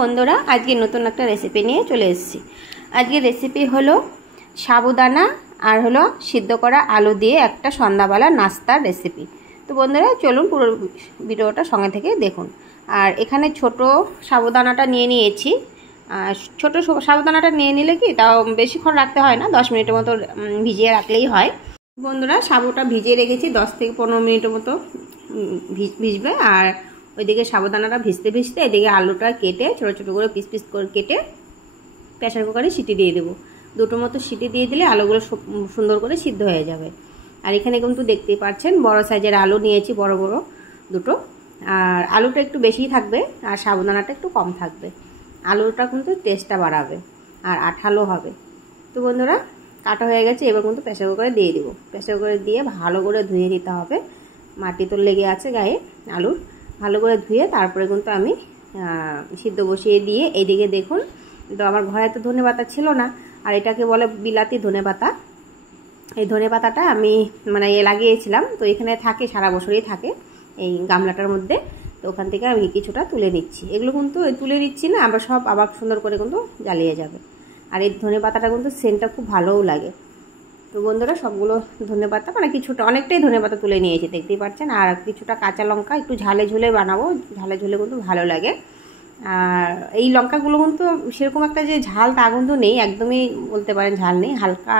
বন্ধুরা আজকে নতুন একটা রেসিপি নিয়ে চলে এসেছি। আজকের রেসিপি হলো সাবুদানা আর হলো সিদ্ধ করা আলু দিয়ে একটা সন্ধ্যাবেলা নাস্তার রেসিপি। তো বন্ধুরা চলুন পুরো ভিডিওটা সঙ্গে থেকে দেখুন। আর এখানে ছোট সাবুদানাটা নিয়ে নিয়েছি। ছোট সাবুদানাটা নিয়ে নিলে কি তাও বেশিক্ষণ রাখতে হয় না, 10 মিনিটের মতো ভিজিয়ে রাখলেই হয়। বন্ধুরা সাবুটা ভিজিয়ে রেখেছি 10 থেকে 15 মিনিটের মতো ভিজবে। আর ওইদিকে সাবুদানাটা ভিজতে ভিজতে এদিকে আলুটা কেটে ছোটো ছোটো করে পিস পিস করে কেটে প্রেসার কুকারে সিটি দিয়ে দেবো। দুটো মতো সিটি দিয়ে দিলে আলুগুলো সুন্দর করে সিদ্ধ হয়ে যাবে। আর এখানে কিন্তু দেখতেই পাচ্ছেন বড় সাইজের আলু নিয়েছি, বড় বড় দুটো। আর আলুটা একটু বেশিই থাকবে আর সাবুদানাটা একটু কম থাকবে। আলুটা কিন্তু টেস্টটা বাড়াবে আর আঠালো হবে। তো বন্ধুরা কাটা হয়ে গেছে, এবার কিন্তু প্রেসার কুকারে দিয়ে দেবো। প্রেসার কুকারে দিয়ে ভালো করে ধুয়ে নিতে হবে, মাটি তো লেগে আছে গায়ে আলুর। ভালো করে ধুয়ে তারপরে কিন্তু আমি সিদ্ধ বসিয়ে দিয়ে এইদিকে দেখুন, তো আমার ঘরে তো ধনেপাতা ছিল না, আর এটাকে বলে বিলাতি ধনেপাতা। এই ধনেপাতাটা আমি লাগিয়েছিলাম, তো এখানে থাকে সারা বছরই থাকে এই গামলাটার মধ্যে। তো ওখান থেকে আমি কিছুটা তুলে নিচ্ছি। এগুলো কিন্তু তুলে নিচ্ছি না, আবার সব আবার সুন্দর করে কিন্তু জ্বালিয়ে যাবে। আর এই ধনেপাতাটা কিন্তু সেন্টটা খুব ভালোও লাগে। তো বন্ধুরা সবগুলো ধনেপাতা কিছুটা অনেকটাই ধনেপাতা তুলে নিয়েছি দেখতেই পাচ্ছেন। আর কিছুটা কাঁচা লঙ্কা একটু ঝালে ঝুলে বানাবো, ঝালে ঝুলে কিন্তু ভালো লাগে। আর এই লঙ্কাগুলো কিন্তু সেরকম একটা যে ঝাল তা কিন্তু নেই, একদমই বলতে পারেন ঝাল নেই, হালকা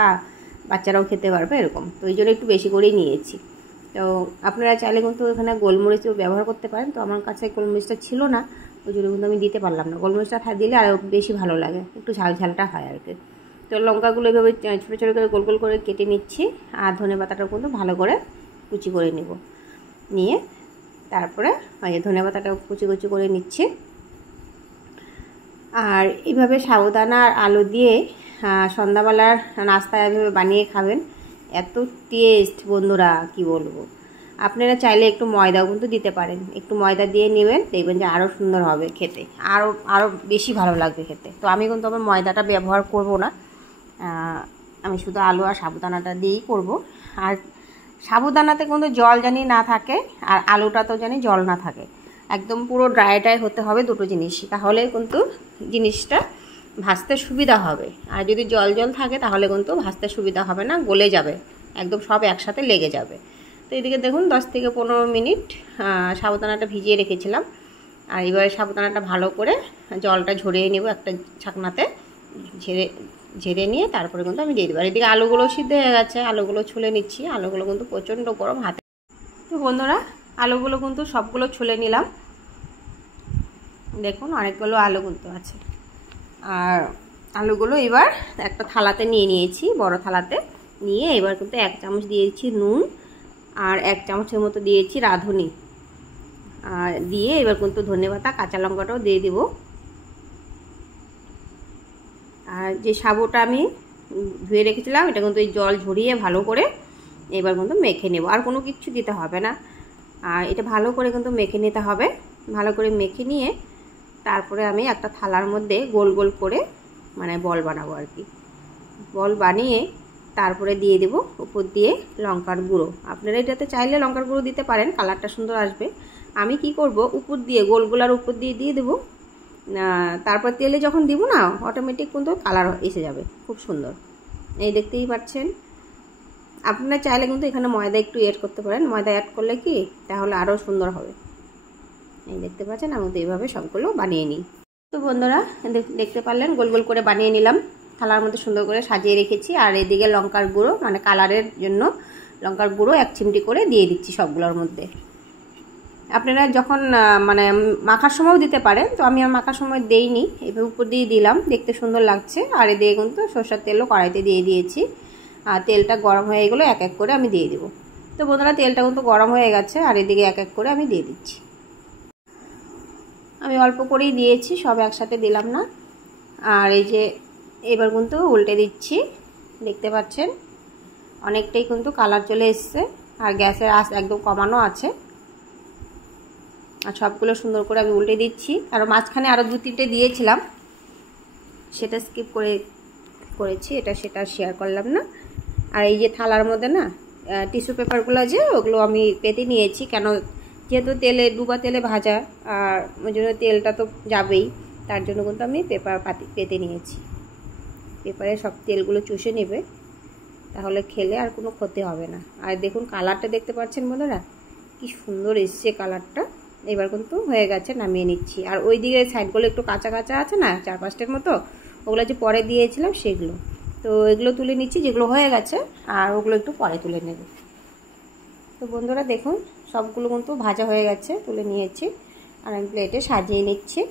বাচ্চারাও খেতে পারবে এরকম। তো এই জন্য একটু বেশি করেই নিয়েছি। তো আপনারা চাইলে কিন্তু এখানে গোলমরিচও ব্যবহার করতে পারেন। তো আমার কাছে গোলমরিচটা ছিল না, ওই জন্য কিন্তু আমি দিতে পারলাম না। গোলমরিচটা দিলে আরও বেশি ভালো লাগে, একটু ঝাল ঝালটা হয় আর কি। তো লঙ্কাগুলো এভাবে ছোটো ছোটো করে গোল গোল করে কেটে নিচ্ছি। আর ধনেপাতাটাও কিন্তু ভালো করে কুচি করে নেব, নিয়ে তারপরে ধনেপাতাটাও কুচি কুচি করে নিচ্ছি। আর এইভাবে সাবুদানা আর আলু দিয়ে সন্ধ্যাবেলার নাস্তা এভাবে বানিয়ে খাবেন, এত টেস্ট বন্ধুরা কি বলবো। আপনারা চাইলে একটু ময়দাও কিন্তু দিতে পারেন, একটু ময়দা দিয়ে নেবেন, দেখবেন যে আরও সুন্দর হবে খেতে, আরও বেশি ভালো লাগবে খেতে। তো আমি কিন্তু আবার ময়দাটা ব্যবহার করব না, আমি শুধু আলু আর সাবুদানাটা দিয়েই করব। আর সাবুদানাতে কিন্তু জল জানি না থাকে, আর আলুটা তো জানি জল না থাকে, একদম পুরো ড্রাই ড্রাই হতে হবে দুটো জিনিসই, তাহলে কিন্তু জিনিসটা ভাজতে সুবিধা হবে। আর যদি জল জল থাকে তাহলে কিন্তু ভাজতে সুবিধা হবে না, গলে যাবে, একদম সব একসাথে লেগে যাবে। তো এদিকে দেখুন 10 থেকে 15 মিনিট সাবুদানাটা ভিজিয়ে রেখেছিলাম। আর এবারে সাবুদানাটা ভালো করে জলটা ঝরিয়ে নেব একটা ছাকনাতে, ঝেড়ে নিয়ে তারপরে কিন্তু আমি দিয়ে দেবো। আর এদিকে আলুগুলো সিদ্ধ হয়ে গেছে, আলুগুলো ছুলে নিচ্ছি। আলুগুলো কিন্তু প্রচণ্ড গরম হাতে। তো বন্ধুরা আলুগুলো কিন্তু সবগুলো ছুলে নিলাম, দেখুন অনেকগুলো আলু কিন্তু আছে। আর আলুগুলো এবার একটা থালাতে নিয়ে নিয়েছি, বড় থালাতে নিয়ে এবার কিন্তু 1 চামচ দিয়েছি নুন, আর 1 চামচের মতো দিয়েছি রাঁধুনি। আর দিয়ে এবার কিন্তু ধনেপাতা কাঁচা লঙ্কাটাও দিয়ে দেবো। আর যে সাবুটা আমি ধুয়ে রেখেছিলাম এটা কিন্তু এই জল ঝরিয়ে ভালো করে এবার কিন্তু মেখে নেব, আর কোনো কিছু দিতে হবে না। আর এটা ভালো করে কিন্তু মেখে নিতে হবে। ভালো করে মেখে নিয়ে তারপরে আমি একটা থালার মধ্যে গোল গোল করে বল বানাবো আর কি। বল বানিয়ে তারপরে দিয়ে দেব উপর দিয়ে লঙ্কার গুঁড়ো। আপনারা এটাতে চাইলে লঙ্কার গুঁড়ো দিতে পারেন, কালারটা সুন্দর আসবে। আমি কি করব, উপর দিয়ে গোলগুলার উপর দিয়ে দিয়ে দেবো। তারপর তেলে যখন দিব না অটোমেটিক কিন্তু কালার এসে যাবে খুব সুন্দর, এই দেখতেই পাচ্ছেন। আপনারা চাইলে কিন্তু এখানে ময়দা একটু অ্যাড করতে পারেন, ময়দা অ্যাড করলে কি তাহলে আরও সুন্দর হবে। এই দেখতে পাচ্ছেন আমি তো এইভাবে সবগুলো বানিয়ে নিই। তো বন্ধুরা দেখতে পারলেন গোল গোল করে বানিয়ে নিলাম, থালার মধ্যে সুন্দর করে সাজিয়ে রেখেছি। আর এদিকে লঙ্কার গুঁড়ো কালারের জন্য লঙ্কার গুঁড়ো 1 চিমটি করে দিয়ে দিচ্ছি সবগুলোর মধ্যে। আপনারা যখন মাখার সময়ও দিতে পারেন, তো আমি আর মাখার সময় দেইনি, এবার উপর দিয়ে দিলাম, দেখতে সুন্দর লাগছে। আর এদিকে কিন্তু সরষের তেলও কড়াইতে দিয়ে দিয়েছি। আর তেলটা গরম হয়ে গেলে এক এক করে আমি দিয়ে দেবো। তো বন্ধুরা তেলটা কিন্তু গরম হয়ে গেছে, আর এদিকে এক এক করে আমি দিয়ে দিচ্ছি। আমি অল্প করেই দিয়েছি, সব একসাথে দিলাম না। আর এই যে এবার কিন্তু উল্টে দিচ্ছি, দেখতে পাচ্ছেন অনেকটাই কিন্তু কালার চলে এসছে। আর গ্যাসের আঁচ একদম কমানো আছে। আর সবগুলো সুন্দর করে আমি উল্টে দিচ্ছি। আর মাঝখানে আরও 2-3টে দিয়েছিলাম, সেটা স্কিপ করেছি, সেটা শেয়ার করলাম না। আর এই যে থালার মধ্যে টিস্যু পেপারগুলো ওগুলো আমি পেতে নিয়েছি, কেন যেহেতু ডুবা তেলে ভাজা, আর ওই জন্য তেলটা তো যাবেই, তার জন্য কিন্তু আমি পেপার পেতে নিয়েছি। পেপারে সব তেলগুলো চুষে নেবে, তাহলে খেলে আর কোনো ক্ষতি হবে না। আর দেখুন কালারটা দেখতে পাচ্ছেন বন্ধুরা, কি সুন্দর এসছে কালারটা। এবার কিন্তু হয়ে গেছে, নামিয়ে নিচ্ছি। আর ওই দিকে সাইডগুলো একটু কাঁচা কাঁচা আছে না, 4-5টার মতো, ওগুলো যে পরে দিয়েছিলাম সেগুলো, তো এগুলো তুলে নিচ্ছি যেগুলো হয়ে গেছে, আর ওগুলো একটু পরে তুলে নেব। তো বন্ধুরা দেখুন সবগুলো কিন্তু ভাজা হয়ে গেছে, তুলে নিয়েছি। আর আমি প্লেটে সাজিয়ে নিচ্ছি।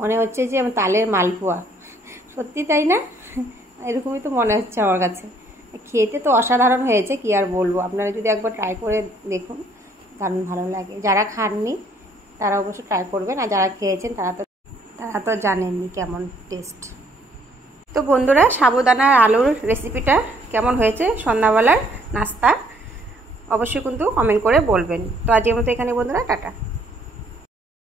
মনে হচ্ছে যে আমার তালের মালপোয়া, সত্যি তাই না? এরকমই তো মনে হচ্ছে আমার কাছে। খেতে তো অসাধারণ হয়েছে, কি আর বলবো। আপনারা যদি একবার ট্রাই করে দেখুন, দারুণ ভালো লাগে। যারা খাননি তারা অবশ্য ট্রাই করবেন, আর যারা খেয়েছেন তারা তো জানেননি কেমন টেস্ট। তো বন্ধুরা সাবুদানা আলুর রেসিপিটা কেমন হয়েছে সন্ধ্যাবেলার নাস্তা, অবশ্যই কিন্তু কমেন্ট করে বলবেন। তো আজকের মতো এখানে বন্ধুরা, টাটা।